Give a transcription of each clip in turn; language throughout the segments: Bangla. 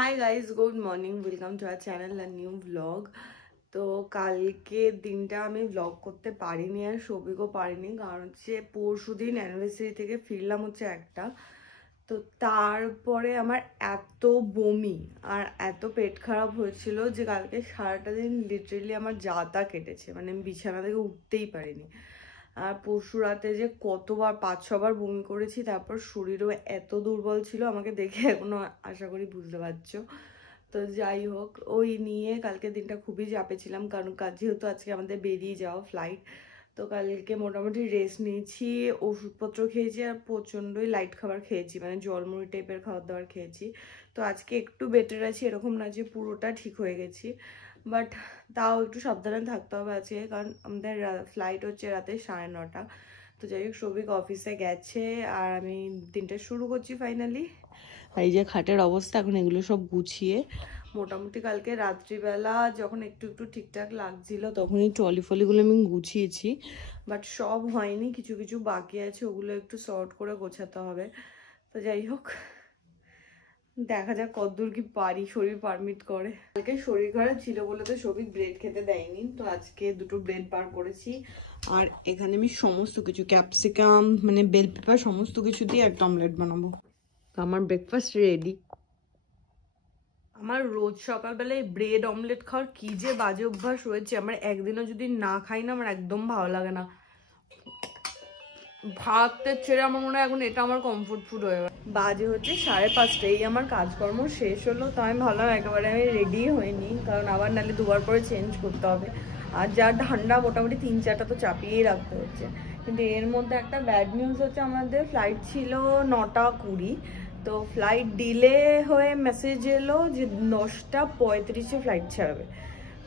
High guys, good morning, welcome to our channel আর নিউ ব্লগ। তো কালকে দিনটা আমি ব্লগ করতে পারিনি আর সৌভিকও পারিনি, কারণ হচ্ছে পরশু দিন অ্যানিভার্সারি থেকে ফিরলাম হচ্ছে একটা। তো তারপরে আমার এত বমি আর এত পেট খারাপ হয়েছিল যে কালকে সারাটা দিন লিটারেলি আমার যা তা কেটেছে, মানে আমি বিছানা থেকে উঠতেই পারিনি। আর পরশু রাতে যে কতবার 5-6 বার বমি করেছি, তারপর শরীরও এত দুর্বল ছিল, আমাকে দেখে এখনো আশা করি বুঝতে পারছো। তো যাই হোক, ওই নিয়ে কালকে দিনটা খুবই চাপে ছিলাম, কারণ যেহেতু আজকে আমাদের বেরিয়ে যাওয়া ফ্লাইট। তো কালকে মোটামুটি রেস্ট নিয়েছি, ওষুধপত্র খেয়েছি আর প্রচণ্ডই লাইট খাবার খেয়েছি, মানে জলমুড়ি টাইপের খাবার দাবার খেয়েছি। তো আজকে একটু বেটার আছি, এরকম না যে পুরোটা ঠিক হয়ে গেছি, বাট তাও একটু সাবধানে থাকতে হবে আজকে, কারণ আমাদের ফ্লাইট হচ্ছে রাতে 9:30। তো যাই হোক, সৌভিক অফিসে গেছে আর আমি দিনটা শুরু করছি ফাইনালি। এই যে খাটের অবস্থা, এখন এগুলো সব গুছিয়ে মোটামুটি কালকে রাত্রিবেলা যখন একটু একটু ঠিকঠাক লাগছিল তখনই ট্রলি ফলিগুলো আমি গুছিয়েছি, বাট সব হয়নি, কিছু কিছু বাকি আছে, ওগুলো একটু শর্ট করে গোছাতে হবে। তো যাই হোক, দেখা যাক কতদূর কি পারি, শরীর পারমিট করে। কালকে শরীর খারাপ ছিল বলে তো সৌভিক ব্রেড খেতে দেয়নি, তো আজকে দুটো ব্রেড বার করেছি। আর এখানে আমি সমস্ত কিছু ক্যাপসিকাম মানে বেল পেপার সমস্ত কিছু দিয়ে একটা অমলেট বানাবো। তো আমার ব্রেকফাস্ট রেডি। আমার রোজ সকালবেলায় ব্রেড অমলেট খাওয়ার কি যে বাজে অভ্যাস রয়েছে, আমার একদিনও যদি না খাই না আমার একদম ভালো লাগে না। ভাতের ছেড়ে আমার মনে হয় এখন এটা আমার কমফোর্ট ফুড হয়ে গেছে। বাজে হচ্ছে 5:30, এই আমার কাজকর্ম শেষ হলো। তো আমি ভাবলাম একেবারে আমি রেডি হইনি, কারণ আবার নাহলে দুবার করে চেঞ্জ করতে হবে। আর যা ঠান্ডা, মোটামুটি 3-4টা তো চাপিয়েই রাখতে হচ্ছে। কিন্তু এর মধ্যে একটা ব্যাড নিউজ হচ্ছে, আমাদের ফ্লাইট ছিল 9:20, তো ফ্লাইট ডিলে হয়ে মেসেজ এলো যে 10:35 ফ্লাইট ছাড়বে,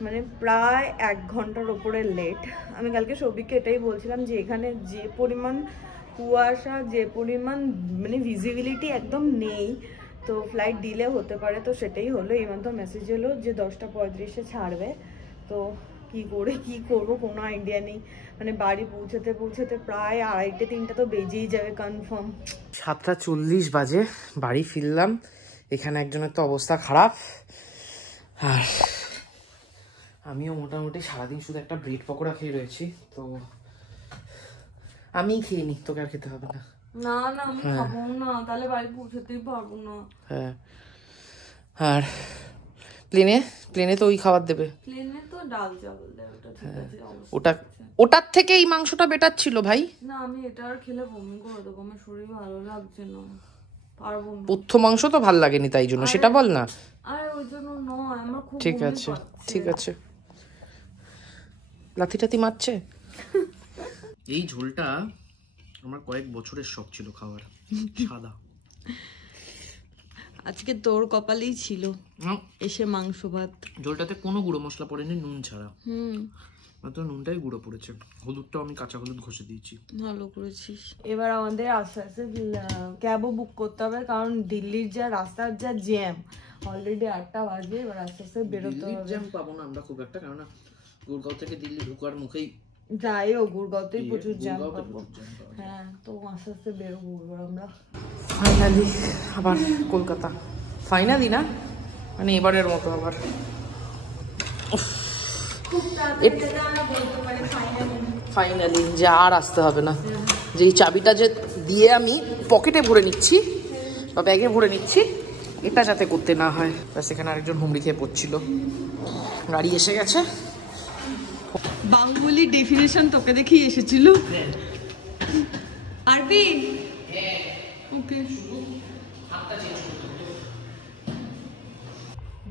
মানে প্রায় 1 ঘন্টার ওপরে লেট। আমি কালকে সৌভিককে এটাই বলছিলাম যে এখানে যে পরিমাণ কুয়াশা, যে পরিমাণ মানে ভিজিবিলিটি একদম নেই, তো ফ্লাইট ডিলে হতে পারে। তো সেটাই হলো, এইমাত্র মেসেজ এলো যে 10:35 ছাড়বে। তো কি করবো কোনো আইডিয়া নেই, মানে বাড়ি পৌঁছাতে পৌঁছাতে প্রায় 2:30-3টা তো বেজেই যাবে কনফার্ম। 7:40 বাজে বাড়ি ফিরলাম। এখানে একজনের তো অবস্থা খারাপ, আর আমিও মোটামুটি সারাদিন শুধু একটা ব্রেড পকোড়া খেয়ে রয়েছি। তো আমি খেয়ে নি, তোকে আর খেতে হবে না। না না, আমি খাবো না, তাহলে বাড়ি পৌঁছাতেই পারবো না। হ্যাঁ, আর প্লেনে তো ওই খাবার দেবে, প্লেনে তো ডাল চাবল দেয়, ওটা ঠিক আছে। ওটার থেকে এই মাংসটা বেটার ছিল ভাই। না, আমি এটা আর খেলে বমি করে দেবো, আমার শরীর ভালো লাগছে না, পারবো না। পথ্য মাংস তো ভাল লাগেনি তাই জন্য, সেটা বল না। আরে ওই জন্য নয়, আমার খুব ঠিক আছে ঠিক আছে, লাথি টাথি মারছে। এই ঝোলটা আমার কয়েক বছরের শখ ছিল খাওয়ার, সাদা। আজকে তোর কপালেই ছিল এসে মাংস ভাত। ঝোলটাতে কোনো গুঁড়ো মশলা পড়েনি, নুন ছাড়া। মাত্র নুনটাই গুঁড়ো পড়েছে, হলুদটাও আমি কাঁচা হলুদ ঘষে দিয়েছি। ভালো করেছিস। এবার আমাদের আস্তে আস্তে ক্যাবও বুক করতে হবে, কারণ দিল্লির যা রাস্তার যা জ্যাম, অলরেডি 8টা বাজে, এবার আস্তে আস্তে বেরোতে হবে। জ্যাম পাবো না আমরা খুব একটা, কারণ গুরগাঁও থেকে দিল্লি ঢোকার মুখেই যাইও, গুরগাঁওতেই প্রচুর জ্যাম পাবো। হ্যাঁ, তো আস্তে আস্তে বেরোবো আমরা। ফাইনালি আবার কলকাতা, ফাইনালি না মানে এবারের মতো আবার। ফাইনালি যে আর আসতে হবে না, যে এই চাবিটা যে দিয়ে আমি পকেটে ভরে নিচ্ছি বা ব্যাগে ভরে নিচ্ছি, এটা যাতে করতে না হয়। ব্যাস, এখানে আরেকজন হুমড়ি খেয়ে পড়ছিল। গাড়ি এসে গেছে। বাহুবলী ডেফিনেশন তোকে দেখেই এসেছিল। আরবি ওকে।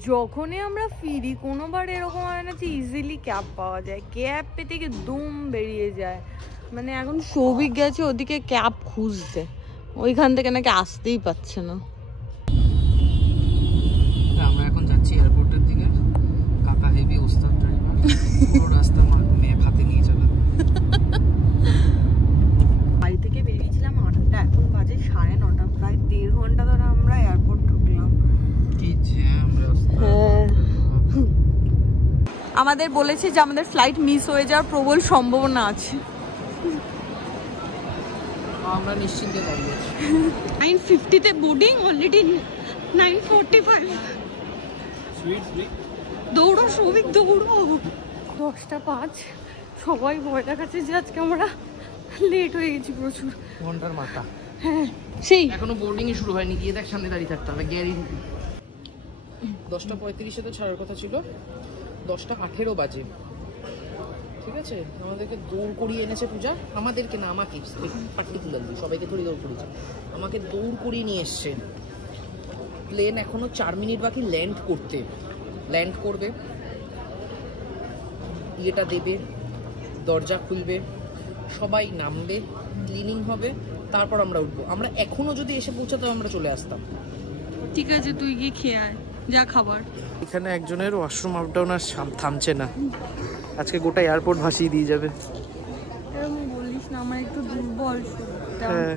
যখনই আমরা ফিরি কোনোবার এরকম হয় না যে ইজিলি ক্যাব পাওয়া যায়, ক্যাব পেতে গিয়ে দুম বেরিয়ে যায়। মানে এখন সৌভিক গেছে ওদিকে ক্যাব খুঁজতে, ওইখান থেকে নাকি আসতেই পারছে না। আমরা এখন যাচ্ছি এয়ারপোর্টের দিকে। কাকা হেভি ওস্তাদ ড্রাইভার, পুরো রাস্তা ম্যাপ হাতে নিয়ে চালাবে। বাড়ি থেকে বেরিয়েছিলাম 8টা, এখন বাজে 9:30, প্রায় 1.5 ঘন্টা ধরে আমরা এয়ারপোর্ট ঢুকলাম। কি জ্যাম রাস্তা। আমাদের বলেছে যে আমাদের ফ্লাইট মিস হয়ে যাওয়ার প্রবল সম্ভাবনা আছে। আমরা নিশ্চিন্তে দাঁড়িয়ে আছি। 9:50-তে বোর্ডিং, অলরেডি 9:45 দৌড়ো সৌভিক দৌড়ো। 10:05 সবাই ভয় দেখাচ্ছে যে আজকে আমরা লেট হয়ে গেছি প্রচুর। ঘন্টার মাথা। হ্যাঁ সেই এখনো বোর্ডিং এ শুরু হয়নি, গিয়ে দেখ সামনে দাঁড়িয়ে থাকতে হবে গ্যারেন্টি। 10:35 তো ছাড়ার কথা ছিল, 10:18 বাজে। ঠিক আছে, আমাদেরকে দৌড় করিয়ে এনেছে পূজা, আমাদেরকে না আমাকে পার্টিকুলারলি, সবাইকে থোড়ি দৌড় করিয়েছে, আমাকে দৌড় করিয়ে নিয়ে এসছে। প্লেন এখনো 4 মিনিট বাকি ল্যান্ড করতে, ল্যান্ড করবে, ইয়েটা দেবে, দরজা খুলবে, সবাই নামবে, ক্লিনিং হবে, তারপর আমরা উঠবো। আমরা এখনো যদি এসে পৌঁছাতাম আমরা চলে আসতাম। ঠিক আছে তুই গিয়ে খেয়ে আয় যা খাবার। এখানে একজনের ওয়াশরুম আপ ডাউন আর থামছে না, আজকে গোটা এয়ারপোর্ট ভাসিয়ে দিয়ে যাবে। এরকম বলিস না, আমার একটু দুর্বল শরীরটা। হ্যাঁ,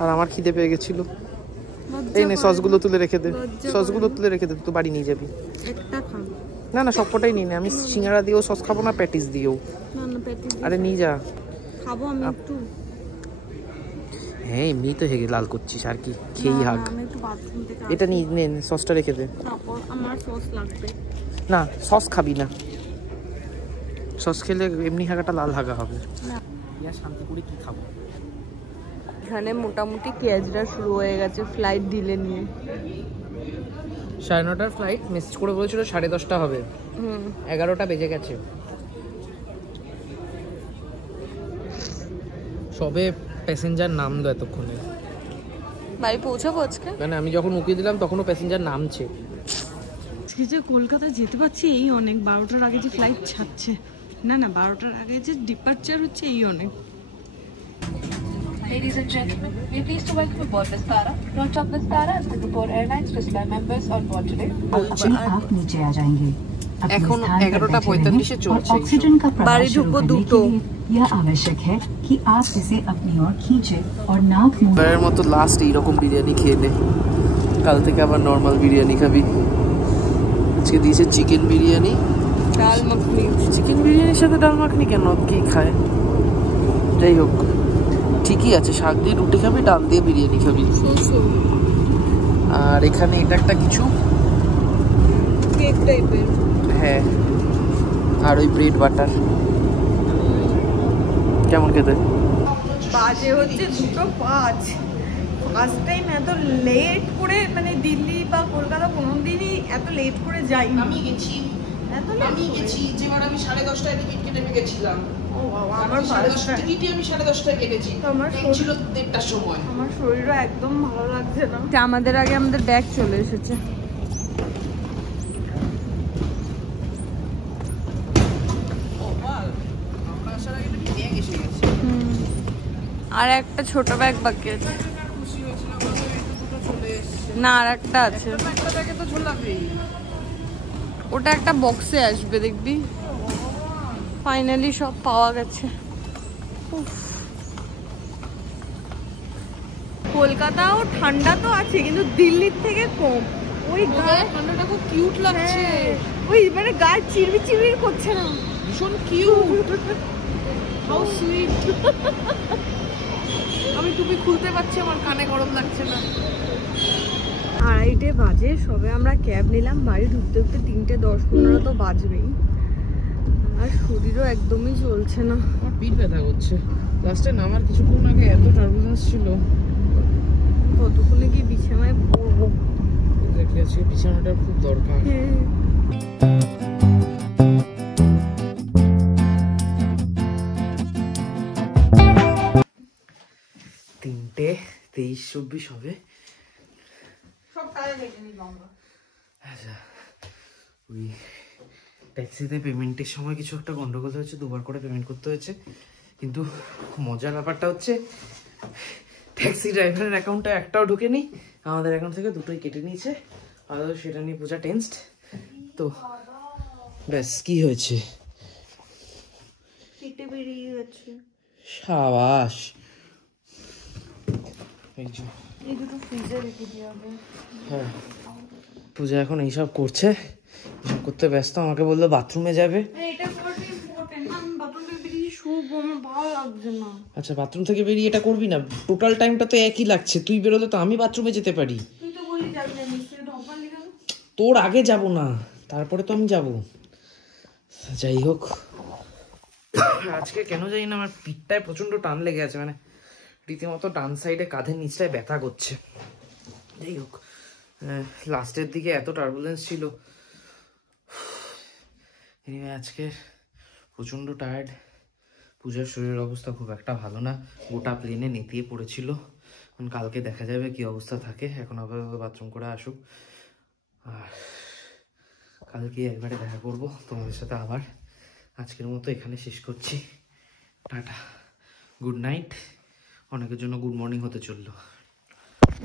আর আমার খিদে পেয়ে গেছিল। এই নে সসগুলো তুলে রেখে দে, সসগুলো তুলে রেখে দে, তুই বাড়ি নিয়ে যাবি। একটা খা। না না সবকটাই নিয়ে নে, আমি সিঙ্গারা দিয়েও সস খাবো না, প্যাটিস দিয়েও। না না প্যাটিস আরে নিয়ে যা। খাবো আমি একটু। হ্যাঁ এমনি তো হেগে লাল করছিস, আর কি খেয়েই হাগ। আমি একটু বাথরুম থেকে এটা নিয়ে নে, সসটা রেখে দে। তারপর আমার সস লাগবে না সস খাবি না, সস খেলে এমনি হাগাটা লাল হাগা হবে। ইয়া শান্তি করে কি খাবো। এখানে মোটামুটি কেজরা শুরু হয়ে গেছে ফ্লাইট ডিলে নিয়ে। 9:30টার ফ্লাইট, মেসেজ করে বলেছিল 10:30 হবে, 11টা বেজে গেছে। সবে প্যাসেঞ্জার নামলো এতক্ষণে। বাড়ি পৌঁছাবো আজকে? মানে আমি যখন উকিয়ে দিলাম তখনও প্যাসেঞ্জার নামছে। আজকে যে কলকাতা যেতে পারছি এই অনেক, 12টার আগে যে ফ্লাইট ছাড়ছে, না না 12টার আগে যে ডিপার্চার হচ্ছে এই অনেক। Ladies and gentlemen, we are pleased to welcome aboard Vistara. Launch of Vistara and Singapore Airlines Vistara members on board today. आप नीचे आ जाएंगे। এখন 11:45 চলছে। ऑक्सीजन का प्रवाह बारी शुरू ढुको करने दुटो। के लिए यह आवश्यक है कि आप इसे अपनी ओर खींचे और नाक मुंह এবারের মতো লাস্ট এইরকম বিরিয়ানি খেয়ে নে, কাল থেকে আবার নর্মাল বিরিয়ানি খাবি। আজকে দিয়েছে চিকেন বিরিয়ানি, ডাল মাখনি। চিকেন বিরিয়ানির সাথে ডাল মাখনি কেন, কি খায়? যাই হোক ঠিকই আছে, শাক দিয়ে রুটি খাবি, ডাল দিয়ে বিরিয়ানি খাবি। আর এখানে এটা একটা কিছু কেক টাইপের। হ্যাঁ, আর ওই ব্রেড বাটার। কেমন খেতে? বাজে হচ্ছে 2:05। ফার্স্ট টাইম এত লেট করে, মানে দিল্লি বা কলকাতা কোনোদিনই এত লেট করে যাইনি। আমি গেছি, এত আমি গেছি যেবার আমি 10:30টায় টিকিট কেটে গেছিলাম। ও বাবা, আমার 10:30 টিকিটই আমি 10:30টায় কেটেছি, আমার ছিল 1:30টার সময়। আমার শরীরও একদম ভালো লাগছে না। আমাদের আগে আমাদের ব্যাগ চলে এসেছে। আর একটা ছোট ব্যাগ বাকি আছে। না আর একটা আছে, ওটা একটা বক্সে আসবে দেখবি। ফাইনালি সব পাওয়া গেছে। কলকাতাও ঠান্ডা তো আছে কিন্তু দিল্লির থেকে কম। ওই ঠান্ডাটা খুব কিউট লাগছে, ওই মানে গায়ে চিরবির চিরবির করছে না, ভীষণ কিউট, হাউ সুইট। আমি টুপি খুলতে পারছি, আমার কানে গরম লাগছে না। 2:30 বাজে, সবে আমরা ক্যাব নিলাম, বাড়ি ঢুকতে ঢুকতে 3:10-15 তো বাজবেই। আর শরীরও একদমই চলছে না, আমার পিঠ ব্যথা করছে। লাস্টে নামার কিছুক্ষণ আগে এত টার্বুলেন্স ছিল, কতক্ষণে কি বিছানায় পড়বো। দেখে আজকে বিছানাটা খুব দরকার। তিনটে 23:24 হবে। আচ্ছা, ওই ট্যাক্সিতে পেমেন্টের সময় কিছু একটা গন্ডগোল হয়েছে, 2বার করে পেমেন্ট করতে হয়েছে। কিন্তু মজার ব্যাপারটা হচ্ছে ট্যাক্সি ড্রাইভারের অ্যাকাউন্টে একটাও ঢুকেনি, আমাদের অ্যাকাউন্ট থেকে দুটোই কেটে নিয়েছে। আর সেটা নিয়ে পূজা টেন্সড। তো ব্যাস, কি হয়েছে? সাবাস। এই দুটো ফ্রিজে রেখে দিয়ে হবে। হ্যাঁ, পূজা এখন এইসব করছে, এইসব করতে ব্যস্ত। আমাকে বললো বাথরুমে যাবে। ভালো লাগছে না। আচ্ছা, বাথরুম থেকে বেরিয়ে এটা করবি না? টোটাল টাইমটা তো একই লাগছে, তুই বেরোলে তো আমি বাথরুমে যেতে পারি। তুই তো বলি যাবি না। তোর আগে যাব না, তারপরে তো আমি যাব। যাই হোক, আজকে কেন জানি না আমার পিঠটায় প্রচন্ড টান লেগে আছে, মানে রীতিমতো ডান সাইডে কাঁধের নিচটায় ব্যথা করছে। যাই হোক, লাস্টের দিকে এত টার্বুলেন্স ছিল, আজকে প্রচন্ড টায়ার্ড। পূজার শরীরের অবস্থা খুব একটা ভালো না, গোটা প্লেনে নেতিয়ে পড়েছিল। কালকে দেখা যাবে কি অবস্থা থাকে, এখন আবার বাথরুম করে আসুক, আর কালকে একবারে দেখা করব তোমাদের সাথে আবার। আজকের মতো এখানে শেষ করছি, টাটা, গুড নাইট। অনেকের জন্য গুড মর্নিং হতে চললো।